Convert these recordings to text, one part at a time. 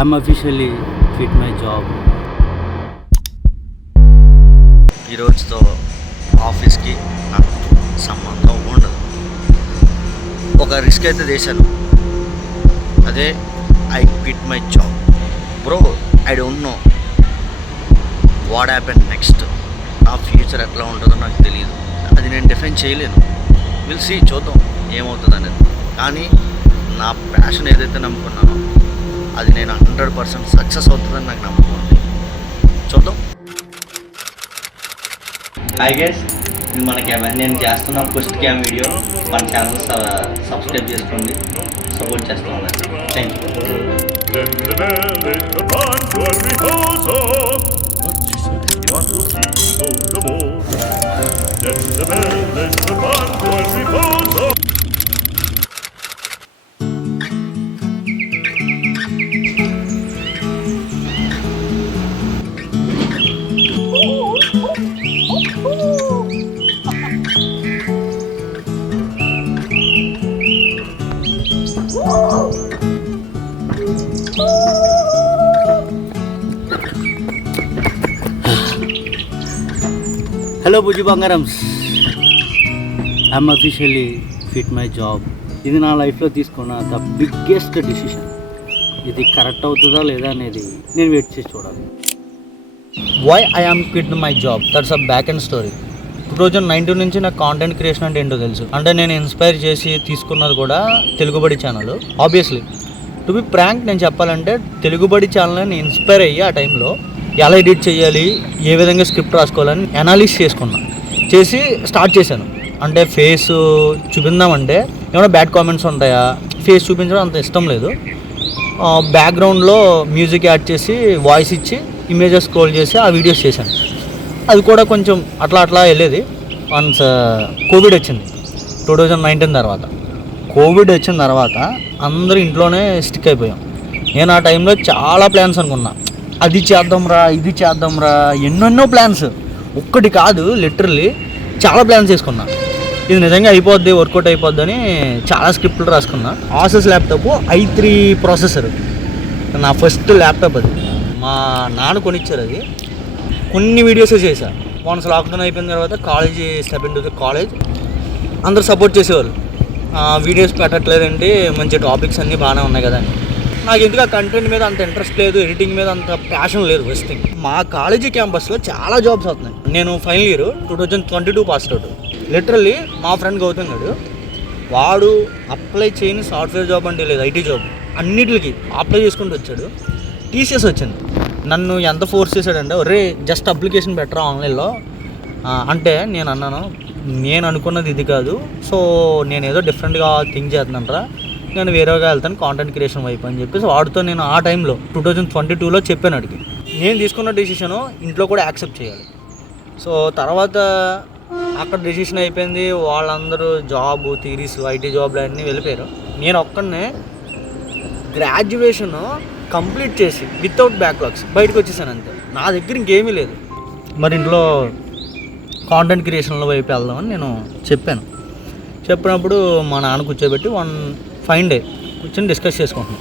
I'm officially quit my job. ఈ రోజుతో ఆఫీస్కి నాకు సంబంధం ఉండదు. ఒక రిస్క్ అయితే చేశాను, అదే I quit my job. Bro, I don't know what happen next. నా ఫ్యూచర్ ఎట్లా ఉంటుందో నాకు తెలియదు. అది నేను డిఫైన్ చేయలేను. విల్ సీ, చూద్దాం ఏమవుతుంది అనేది. కానీ నా ప్యాషన్ ఏదైతే నమ్ముకున్నానో అది నేను 100% సక్సెస్ అవుతుందని నాకు నమ్మకం ఉంది. చూద్దాం. హాయ్ గైస్, ఇది మనకి నేను చేస్తున్న ఫస్ట్ క్యామ్ వీడియో. మన ఛానల్ సబ్స్క్రైబ్ చేసుకోండి, సపోర్ట్ చేస్తూ ఉండండి. Thank you. హలో బుజ్జి బంగారమ్స్, I'm officially quit my job. ఇది నా లైఫ్లో తీసుకున్న ద బిగ్గెస్ట్ డిసిషన్. ఇది కరెక్ట్ అవుతుందా లేదా అనేది నేను వెయిట్ చేసి చూడాలి. Why I am quit my job, that's a back and story. 2019 నుంచి నాకు కాంటెంట్ క్రియేషన్ అంటే ఏంటో తెలుసు. అంటే నేను ఇన్స్పైర్ చేసి తీసుకున్నది కూడా తెలుగుబడి channel. Obviously to be prank, నేను చెప్పాలంటే తెలుగుబడి ఛానల్ నేను ఇన్స్పైర్ అయ్యి ఆ టైంలో ఎలా ఎడిట్ చేయాలి, ఏ విధంగా స్క్రిప్ట్ రాసుకోవాలని అనాలిసిస్ చేసి స్టార్ట్ చేశాను. అంటే ఫేస్ చూపిందామంటే ఏమైనా బ్యాడ్ కామెంట్స్ ఉంటాయా, ఫేస్ చూపించడం అంత ఇష్టం లేదు. బ్యాక్గ్రౌండ్లో మ్యూజిక్ యాడ్ చేసి వాయిస్ ఇచ్చి ఇమేజెస్ స్క్రోల్ చేసి ఆ వీడియోస్ చేశాను. అది కూడా కొంచెం అట్లా వెళ్ళేది. వన్స్ కోవిడ్ వచ్చింది 2019 తర్వాత. కోవిడ్ వచ్చిన తర్వాత అందరూ ఇంట్లోనే స్టిక్ అయిపోయాం. నేను ఆ టైంలో చాలా ప్లాన్స్ అనుకున్నా. అది చేద్దాంరా, ఇది చేద్దాంరా, ఎన్నెన్నో ప్లాన్స్, ఒక్కటి కాదు లిటరల్లీ చాలా ప్లాన్స్ చేసుకున్నా. ఇది నిజంగా అయిపోద్ది, వర్కౌట్ అయిపోద్ది అని చాలా స్క్రిప్ట్లు రాసుకున్నా. ఆసెస్ ల్యాప్టాప్ i3 ప్రాసెసర్, నా ఫస్ట్ ల్యాప్టాప్ అది. మా నాన్న కొనిచ్చారు. అది కొన్ని వీడియోసే చేశా. వన్స్ లాక్డౌన్ అయిపోయిన తర్వాత college step in to the college, అందరూ సపోర్ట్ చేసేవాళ్ళు. వీడియోస్ పెట్టట్లేదండి, మంచి టాపిక్స్ అన్నీ బాగానే ఉన్నాయి కదా అని. నాకు ఎందుకు ఆ కంటెంట్ మీద అంత ఇంట్రెస్ట్ లేదు, ఎడిటింగ్ మీద అంత ప్యాషన్ లేదు. ఫస్ట్ థింగ్, మా కాలేజీ క్యాంపస్లో చాలా జాబ్స్ అవుతున్నాయి. నేను final year 2022 pass out. Literally మా ఫ్రెండ్ గౌతమ్ గారు, వాడు అప్లై చేయని సాఫ్ట్వేర్ జాబ్ అంటే లేదు, ఐటీ జాబ్ అన్నిటికి అప్లై చేసుకుంటూ వచ్చాడు. టీసీఎస్ వచ్చింది. నన్ను ఎంత ఫోర్స్ చేశాడంటే, ఒరే జస్ట్ అప్లికేషన్ పెట్టరా ఆన్లైన్లో అంటే నేను అన్నాను, నేను అనుకున్నది ఇది కాదు, సో నేను ఏదో డిఫరెంట్గా థింక్ చేస్తున్నానరా, నేను వేరేగా వెళ్తాను కాంటెంట్ క్రియేషన్ వైపు అని చెప్పేసి వాడితో నేను ఆ టైంలో 2022లో చెప్పాను. అడిగి నేను తీసుకున్న డెసిషను ఇంట్లో కూడా యాక్సెప్ట్ చేయాలి. సో తర్వాత అక్కడ డెసిషన్ అయిపోయింది. వాళ్ళందరూ జాబ్ థీరీస్ ఐటీ జాబ్లు అన్నీ వెళ్ళిపోయారు. నేను ఒక్కడనే గ్రాడ్యుయేషన్ కంప్లీట్ చేసి వితౌట్ బ్యాక్లాగ్స్ బయటకు వచ్చేసాను అంతే. నా దగ్గర ఇంకేమీ లేదు. మరి ఇంట్లో కాంటెంట్ క్రియేషన్లో వైపు వెళ్దామని నేను చెప్పినప్పుడు మా నాన్న కూర్చోబెట్టి ఫైన్ డే కూర్చొని డిస్కస్ చేసుకుంటున్నాం.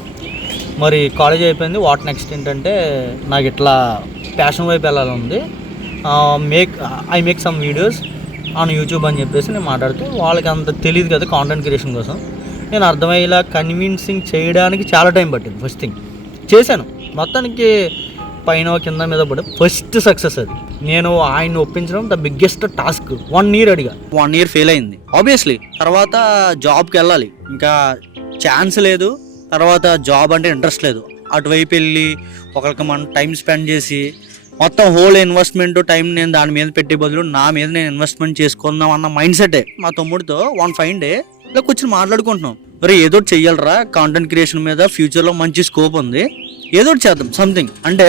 మరి కాలేజ్ అయిపోయింది, వాట్ నెక్స్ట్ ఏంటంటే నాకు ఇట్లా ప్యాషన్ వైపు వెళ్ళాలి, I make some videos on YouTube అని చెప్పేసి నేను మాట్లాడుతూ, వాళ్ళకి అంత తెలియదు కదా కాంటెంట్ క్రియేషన్ కోసం. నేను అర్థమయ్యేలా కన్విన్సింగ్ చేయడానికి చాలా టైం పట్టింది. ఫస్ట్ థింగ్ చేశాను, మొత్తానికి పైన కింద మీద పడి ఫస్ట్ సక్సెస్ అది. నేను ఆయన్ని ఒప్పించడం ద బిగ్గెస్ట్ టాస్క్. 1 year అడిగా, 1 year ఫెయిల్ అయింది ఆబ్వియస్లీ. తర్వాత జాబ్కి వెళ్ళాలి, ఇంకా ఛాన్స్ లేదు. తర్వాత జాబ్ అంటే ఇంట్రెస్ట్ లేదు. అటువైపు వెళ్ళి ఒకరికి మనం టైం స్పెండ్ చేసి మొత్తం హోల్ ఇన్వెస్ట్మెంట్ టైం నేను దాని మీద పెట్టే బదులు నా మీద నేను ఇన్వెస్ట్మెంట్ చేసుకుందాం అన్న మైండ్ సెటే. మా తమ్ముడితో ఫైన్ డే ఇలా కూర్చొని మాట్లాడుకుంటున్నాం, మరి ఏదో చెయ్యాలరా, కాంటెంట్ క్రియేషన్ మీద ఫ్యూచర్లో మంచి స్కోప్ ఉంది, ఏదో చేద్దాం సంథింగ్ అంటే.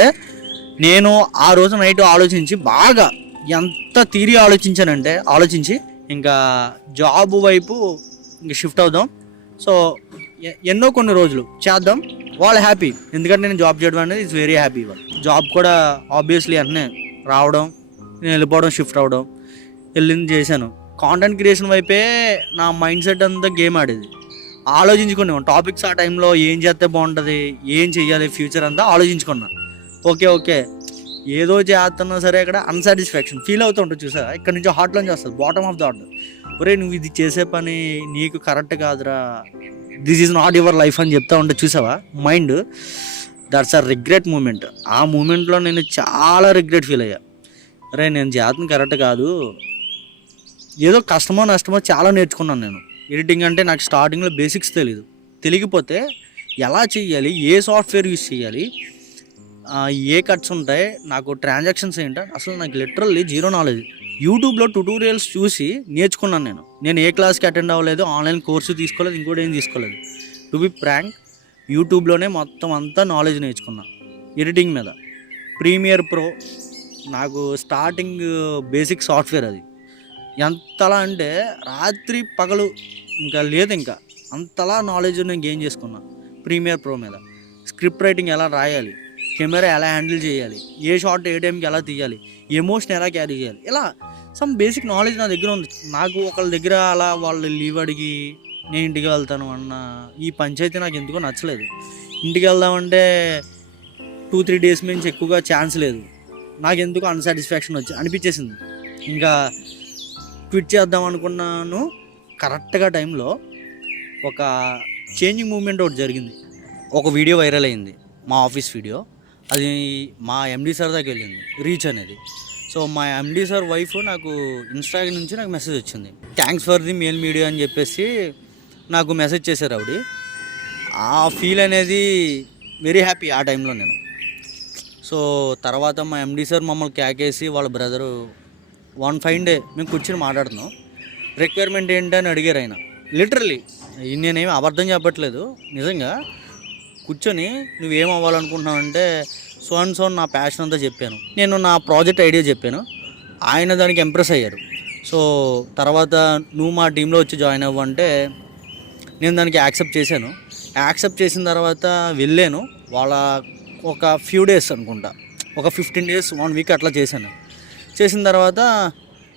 నేను ఆ రోజు నైట్ ఆలోచించి బాగా ఎంత థియరీ ఆలోచించి ఇంకా జాబ్ వైపు ఇంకా షిఫ్ట్ అవుదాం. సో ఎన్నో కొన్ని రోజులు చేద్దాం, వాళ్ళు హ్యాపీ. ఎందుకంటే నేను జాబ్ చేయడం అనేది ఇట్స్ వెరీ హ్యాపీ. జాబ్ కూడా ఆబ్వియస్లీ అన్నీ రావడం, నేను వెళ్ళిపోవడం, షిఫ్ట్ అవ్వడం, వెళ్ళింది చేశాను. కాంటెంట్ క్రియేషన్ వైపే నా మైండ్ సెట్ అంతా గేమ్ ఆడేది. ఆలోచించుకున్నాం టాపిక్స్ ఆ టైంలో ఏం చేస్తే బాగుంటుంది, ఏం చెయ్యాలి, ఫ్యూచర్ అంతా ఆలోచించుకున్నా. ఓకే ఏదో చేస్తున్నా సరే అక్కడ అన్సాటిస్ఫాక్షన్ ఫీల్ అవుతూ ఉంటుంది చూసారా, ఇక్కడ నుంచి హార్ట్లోంచి వస్తుంది, బాటమ్ ఆఫ్ ద హార్ట్. ఒరే నువ్వు ఇది చేసే పని నీకు కరెక్ట్ కాదురా, this is not your life అని చెప్తా ఉంటే చూసావా mind. That's a regret moment. ఆ మూమెంట్లో నేను చాలా రిగ్రెట్ ఫీల్ అయ్యా. అరే నేను చేతను కరెక్ట్ కాదు, ఏదో కష్టమో నష్టమో చాలా నేర్చుకున్నాను నేను. ఎడిటింగ్ అంటే నాకు స్టార్టింగ్లో బేసిక్స్ తెలియకపోతే ఎలా చేయాలి, ఏ సాఫ్ట్వేర్ యూస్ చేయాలి, ఏ కట్స్ ఉంటాయి, నాకు ట్రాన్సాక్షన్స్ ఏంటో అసలు నాకు లిటరల్లీ జీరో నాలెడ్జ్. యూట్యూబ్లో ట్యూటోరియల్స్ చూసి నేర్చుకున్నాను. నేను ఏ క్లాస్కి అటెండ్ అవ్వలేదు, ఆన్లైన్ కోర్సు తీసుకోలేదు, ఇంకోటి ఏం తీసుకోలేదు. టు బి ఫ్రాంక్, యూట్యూబ్లోనే మొత్తం అంతా నాలెడ్జ్ నేర్చుకున్నా ఎడిటింగ్ మీద. ప్రీమియర్ ప్రో నాకు స్టార్టింగ్ బేసిక్ సాఫ్ట్వేర్, అది ఎంతలా అంటే రాత్రి పగలు ఇంకా లేదు, ఇంకా అంతలా నాలెడ్జ్ నేను గెయిన్ చేసుకున్నా ప్రీమియర్ ప్రో మీద. స్క్రిప్ట్ రైటింగ్ ఎలా రాయాలి, కెమెరా ఎలా హ్యాండిల్ చేయాలి, ఏ షాట్ ఏ టైంకి ఎలా తీయాలి, ఎమోషన్ ఎలా క్యారీ చేయాలి, ఇలా సమ్ బేసిక్ నాలెడ్జ్ నా దగ్గర ఉంది. నాకు ఒకళ్ళ దగ్గర అలా వాళ్ళు లీవ్ అడిగి నేను ఇంటికి వెళ్తాను అన్న ఈ పంచాయతీ నాకు ఎందుకో నచ్చలేదు. ఇంటికి వెళ్దామంటే 2-3 డేస్ నుంచి ఎక్కువగా ఛాన్స్ లేదు. నాకు ఎందుకో అన్సాటిస్ఫాక్షన్ అనిపించేసింది. ఇంకా ట్వీట్ చేద్దాం అనుకున్నాను. కరెక్ట్గా టైంలో ఒక చేంజింగ్ మూమెంట్ ఒకటి జరిగింది. ఒక వీడియో వైరల్ అయింది, మా ఆఫీస్ వీడియో. అది మా ఎండి సార్ దగ్గర వెళ్ళింది రీచ్ అనేది. సో మా ఎండి సార్ వైఫ్ నాకు ఇన్స్టాగ్రామ్ నుంచి నాకు మెసేజ్ వచ్చింది, thanks for the mail media అని చెప్పేసి నాకు మెసేజ్ చేశారు ఆవిడ. ఆ ఫీల్ అనేది వెరీ హ్యాపీ ఆ టైంలో నేను. సో తర్వాత మా ఎండి సార్ మమ్మల్ని క్యాకేసి వాళ్ళ బ్రదరు వన్ ఫైన్ డే మేము కూర్చొని మాట్లాడుతున్నాం. రిక్వైర్మెంట్ ఏంటని అడిగారు ఆయన. లిటరల్లీ నేనేమి అబద్ధం చెప్పట్లేదు, నిజంగా కూర్చొని నువ్వేం అవ్వాలనుకుంటున్నావు అంటే సో అండ్ సో నా ప్యాషన్ అంతా చెప్పాను. నేను నా ప్రాజెక్ట్ ఐడియా చెప్పాను. ఆయన దానికి ఇంప్రెస్ అయ్యారు. సో తర్వాత నువ్వు మా టీంలో వచ్చి జాయిన్ అవ్వంటే నేను దానికి యాక్సెప్ట్ చేశాను. యాక్సెప్ట్ చేసిన తర్వాత వెళ్ళాను. వాళ్ళ ఒక ఫ్యూ డేస్ అనుకుంటా, ఒక 15 days 1 week అట్లా చేశాను. చేసిన తర్వాత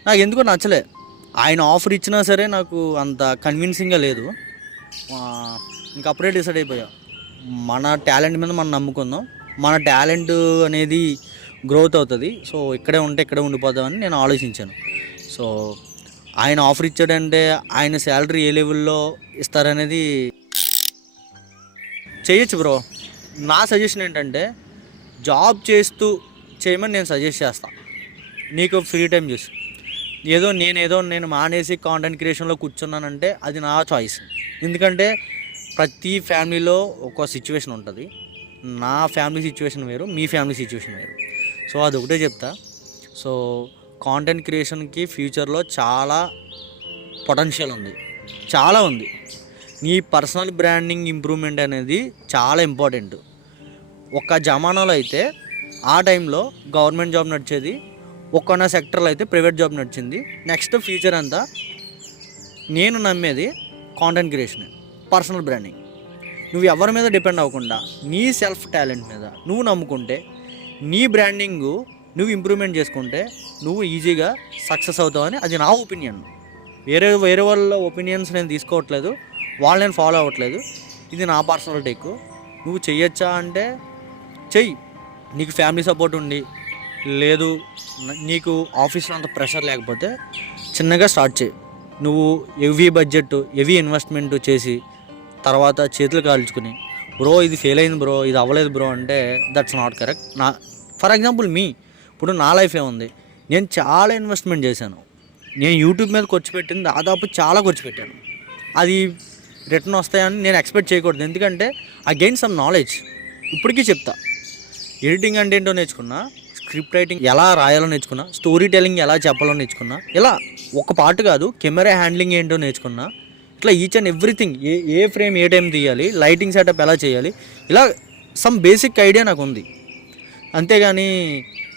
నాకు ఎందుకో నచ్చలే. ఆయన ఆఫర్ ఇచ్చినా సరే నాకు అంత కన్విన్సింగ్గా లేదు. ఇంకా అప్పుడే డిసైడ్ అయిపోయా, మన టాలెంట్ మీద మనం నమ్ముకుందాం, మన టాలెంట్ అనేది గ్రోత్ అవుతుంది. సో ఇక్కడే ఉండిపోదామని నేను ఆలోచించాను. సో ఆయన ఆఫర్ ఇచ్చాడంటే ఆయన శాలరీ ఏ లెవెల్లో ఇస్తారనేది చేయొచ్చు బ్రో. నా సజెషన్ ఏంటంటే జాబ్ చేస్తూ చేయమని నేను సజెస్ట్ చేస్తాను. నీకు ఫ్రీ టైం చూసి నేను మానేసి కాంటెంట్ క్రియేషన్లో కూర్చున్నానంటే అది నా చాయిస్. ఎందుకంటే ప్రతి ఫ్యామిలీలో ఒక సిచ్యువేషన్ ఉంటుంది. నా ఫ్యామిలీ సిచ్యువేషన్ వేరు, మీ ఫ్యామిలీ సిచ్యువేషన్ వేరు. సో అది ఒకటే చెప్తా. సో కాంటెంట్ క్రియేషన్కి ఫ్యూచర్లో చాలా పొటెన్షియల్ ఉంది, చాలా ఉంది. నీ పర్సనల్ బ్రాండింగ్ ఇంప్రూవ్మెంట్ అనేది చాలా ఇంపార్టెంట్. ఒక జమానాలో అయితే ఆ టైంలో గవర్నమెంట్ జాబ్ నడిచేది, ఒక్కన్న సెక్టర్లో అయితే ప్రైవేట్ జాబ్ నడిచింది. నెక్స్ట్ ఫ్యూచర్ అంతా నేను నమ్మేది కాంటెంట్ క్రియేషన్, పర్సనల్ బ్రాండింగ్. నువ్వు ఎవరి మీద డిపెండ్ అవ్వకుండా నీ సెల్ఫ్ టాలెంట్ మీద నువ్వు నమ్ముకుంటే, నీ బ్రాండింగ్ నువ్వు ఇంప్రూవ్మెంట్ చేసుకుంటే నువ్వు ఈజీగా సక్సెస్ అవుతావని అది నా ఒపీనియన్. వేరే వాళ్ళ ఒపీనియన్స్ నేను తీసుకోవట్లేదు, వాళ్ళు నేను ఫాలో అవ్వట్లేదు. ఇది నా పర్సనల్ టేక్. నువ్వు చెయ్యొచ్చా అంటే చెయ్యి. నీకు ఫ్యామిలీ సపోర్ట్ ఉండి, లేదు నీకు ఆఫీస్లో అంత ప్రెషర్ లేకపోతే చిన్నగా స్టార్ట్ చేయి. నువ్వు హెవీ బడ్జెట్, హెవీ ఇన్వెస్ట్మెంట్ చేసి తర్వాత చేతులు కాల్చుకుని బ్రో ఇది ఫెయిల్ అయింది బ్రో, ఇది అవ్వలేదు బ్రో అంటే that's not correct. For example ఇప్పుడు నా లైఫ్ ఏముంది, నేను చాలా ఇన్వెస్ట్మెంట్ చేశాను. నేను యూట్యూబ్ మీద ఖర్చు పెట్టింది దాదాపు చాలా ఖర్చు పెట్టాను. అది రిటర్న్ వస్తాయని నేను ఎక్స్పెక్ట్ చేయకూడదు. ఎందుకంటే ఐ గెయిన్ సమ్ నాలెడ్జ్. ఇప్పటికీ చెప్తా, ఎడిటింగ్ అంటే ఏంటో నేర్చుకున్నా, స్క్రిప్ట్ రైటింగ్ ఎలా రాయాలో నేర్చుకున్నా, స్టోరీ టెల్లింగ్ ఎలా చెప్పాలో నేర్చుకున్నా. ఇలా ఒక పార్ట్ కాదు, కెమెరా హ్యాండ్లింగ్ ఏంటో నేర్చుకున్నా. ఇట్లా each and everything, A frame A time తీయాలి, లైటింగ్ సెటప్ ఎలా చేయాలి, ఇలా సమ్ బేసిక్ ఐడియా నాకు ఉంది. అంతేగాని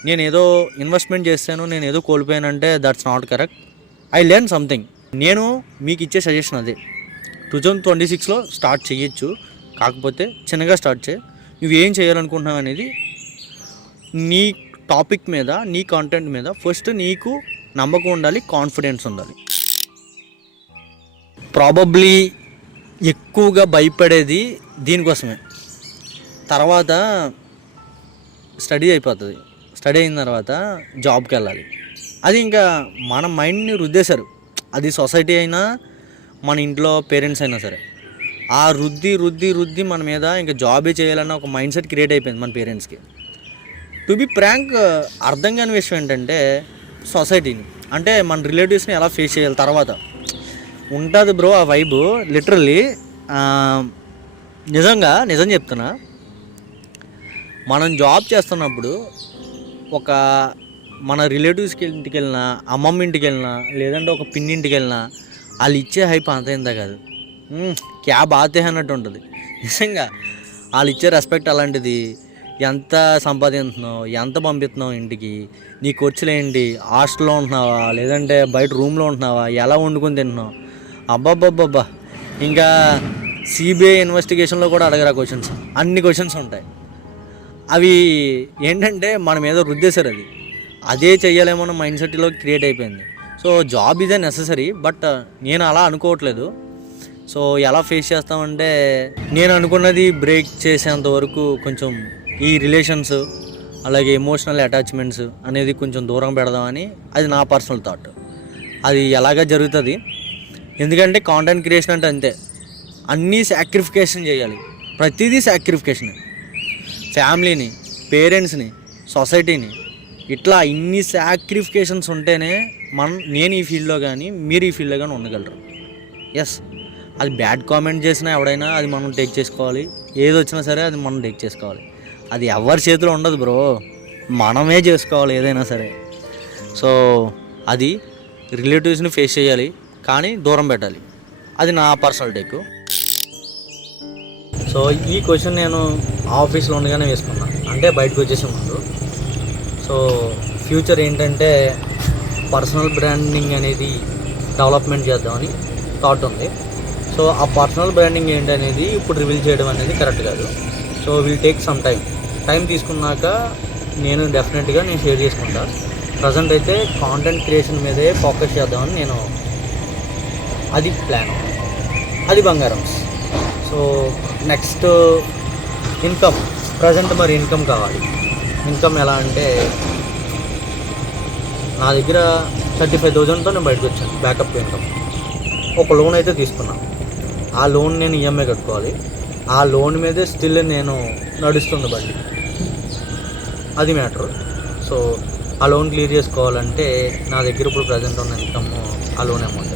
నేను ఏదో ఇన్వెస్ట్మెంట్ చేస్తాను, నేను ఏదో కోల్పోయానంటే that's not correct. I learn something. నేను మీకు ఇచ్చే సజెషన్ అదే, 2026లో స్టార్ట్ చేయొచ్చు, కాకపోతే చిన్నగా స్టార్ట్ చేయి. నువ్వు ఏం చేయాలనుకుంటున్నావు అనేది నీ టాపిక్ మీద, నీ కాంటెంట్ మీద ఫస్ట్ నీకు నమ్మకం ఉండాలి, కాన్ఫిడెన్స్ ఉండాలి. ప్రాబబ్లీ ఎక్కువగా భయపడేది దీనికోసమే. తర్వాత స్టడీ అయిపోతుంది. స్టడీ అయిన తర్వాత జాబ్కి వెళ్ళాలి. అది ఇంకా మన మైండ్ని రుద్దేశారు. అది సొసైటీ అయినా మన ఇంట్లో పేరెంట్స్ అయినా సరే, ఆ రుద్ది మన మీద ఇంకా జాబే చేయాలన్న ఒక మైండ్ సెట్ క్రియేట్ అయిపోయింది మన పేరెంట్స్కి. టు బి ప్రాంక్, అర్థం కాని విషయం ఏంటంటే సొసైటీని అంటే మన రిలేటివ్స్ని ఎలా ఫేస్ చేయాలి తర్వాత ఉంటుంది బ్రో ఆ వైబు. లిటరల్లీ నిజం చెప్తున్నా, మనం జాబ్ చేస్తున్నప్పుడు ఒక మన రిలేటివ్స్కి ఇంటికి వెళ్ళినా, అమ్మమ్మ ఇంటికి వెళ్ళినా, లేదంటే ఒక పిన్ని ఇంటికి వెళ్ళినా వాళ్ళు ఇచ్చే హైప్ అంత ఇంత కాదు. క్యా బాతే అన్నట్టు ఉంటుంది. నిజంగా వాళ్ళు ఇచ్చే రెస్పెక్ట్ అలాంటిది. ఎంత సంపాదిస్తున్నావు, ఎంత పంపిస్తున్నావు ఇంటికి, నీ ఖర్చులు ఏంటి, హాస్టల్లో ఉంటున్నావా లేదంటే బయట రూమ్లో ఉంటున్నావా, ఎలా వండుకొని తింటున్నావు, అబ్బాబ్బాబ్బా. ఇంకా సిబిఐ ఇన్వెస్టిగేషన్లో కూడా అడగరా క్వశ్చన్స్, అన్ని క్వశ్చన్స్ ఉంటాయి. అవి ఏంటంటే మన మీద రుద్దేశారు. అదే చెయ్యాలేమో మైండ్ సెట్లో క్రియేట్ అయిపోయింది. సో జాబ్ ఇదే నెససరీ, బట్ నేను అలా అనుకోవట్లేదు. సో ఎలా ఫేస్ చేస్తామంటే, నేను అనుకున్నది బ్రేక్ చేసేంత వరకు కొంచెం ఈ రిలేషన్స్ అలాగే ఎమోషనల్ అటాచ్మెంట్స్ అనేది కొంచెం దూరం పెడదామని, అది నా పర్సనల్ థాట్. అది ఎలాగా జరుగుతుంది, ఎందుకంటే కాంటెంట్ క్రియేషన్ అంటే అంతే, అన్నీ సాక్రిఫికేషన్ చేయాలి. ప్రతిదీ సాక్రిఫికేషన్. ఫ్యామిలీని, పేరెంట్స్ని, సొసైటీని, ఇట్లా ఇన్ని సాక్రిఫికేషన్స్ ఉంటేనే నేను ఈ ఫీల్డ్లో కానీ మీరు ఈ ఫీల్డ్లో కానీ ఉండగలరు. ఎస్, అది బ్యాడ్ కామెంట్ చేసినా ఎవడైనా అది మనం టేక్ చేసుకోవాలి. ఏది వచ్చినా సరే అది మనం టేక్ చేసుకోవాలి. అది ఎవరి చేతిలో ఉండదు బ్రో, మనమే చేసుకోవాలి ఏదైనా సరే. సో అది రిలేటివ్స్ని ఫేస్ చేయాలి, కానీ దూరం పెట్టాలి. అది నా పర్సనల్ టేక్. సో ఈ క్వశ్చన్ నేను ఆఫీస్లో ఉండగానే వేసుకున్నాను, అంటే బయటకు వచ్చేసే ముందు. సో ఫ్యూచర్ ఏంటంటే పర్సనల్ బ్రాండింగ్ అనేది డెవలప్మెంట్ చేద్దామని థాట్ ఉంది. సో ఆ పర్సనల్ బ్రాండింగ్ ఏంటనేది ఇప్పుడు రివీల్ చేయడం అనేది కరెక్ట్ కాదు. So will take some time తీసుకున్నాక నేను డెఫినెట్గా షేర్ చేసుకుంటా. ప్రజెంట్ అయితే కాంటెంట్ క్రియేషన్ మీదే ఫోకస్ చేద్దామని నేను, అది ప్లాన్, అది బంగారం. So next income. ప్రజెంట్ మరి ఇన్కమ్ కావాలి. ఇన్కమ్ ఎలా అంటే, నా దగ్గర 35,000తో నేను బయటకు వచ్చాను బ్యాకప్ ఇన్కమ్. ఒక లోన్ అయితే తీసుకున్నాను. ఆ లోన్ నేను ఈఎంఐ కట్టుకోవాలి. ఆ లోన్ మీదే స్టిల్ నేను నడుస్తుంది బండి. అది మ్యాటర్. సో ఆ లోన్ క్లియర్ చేసుకోవాలంటే నా దగ్గర ఇప్పుడు ప్రజెంట్ ఉన్న ఇన్కమ్ ఆ లోన్ అమౌంట్.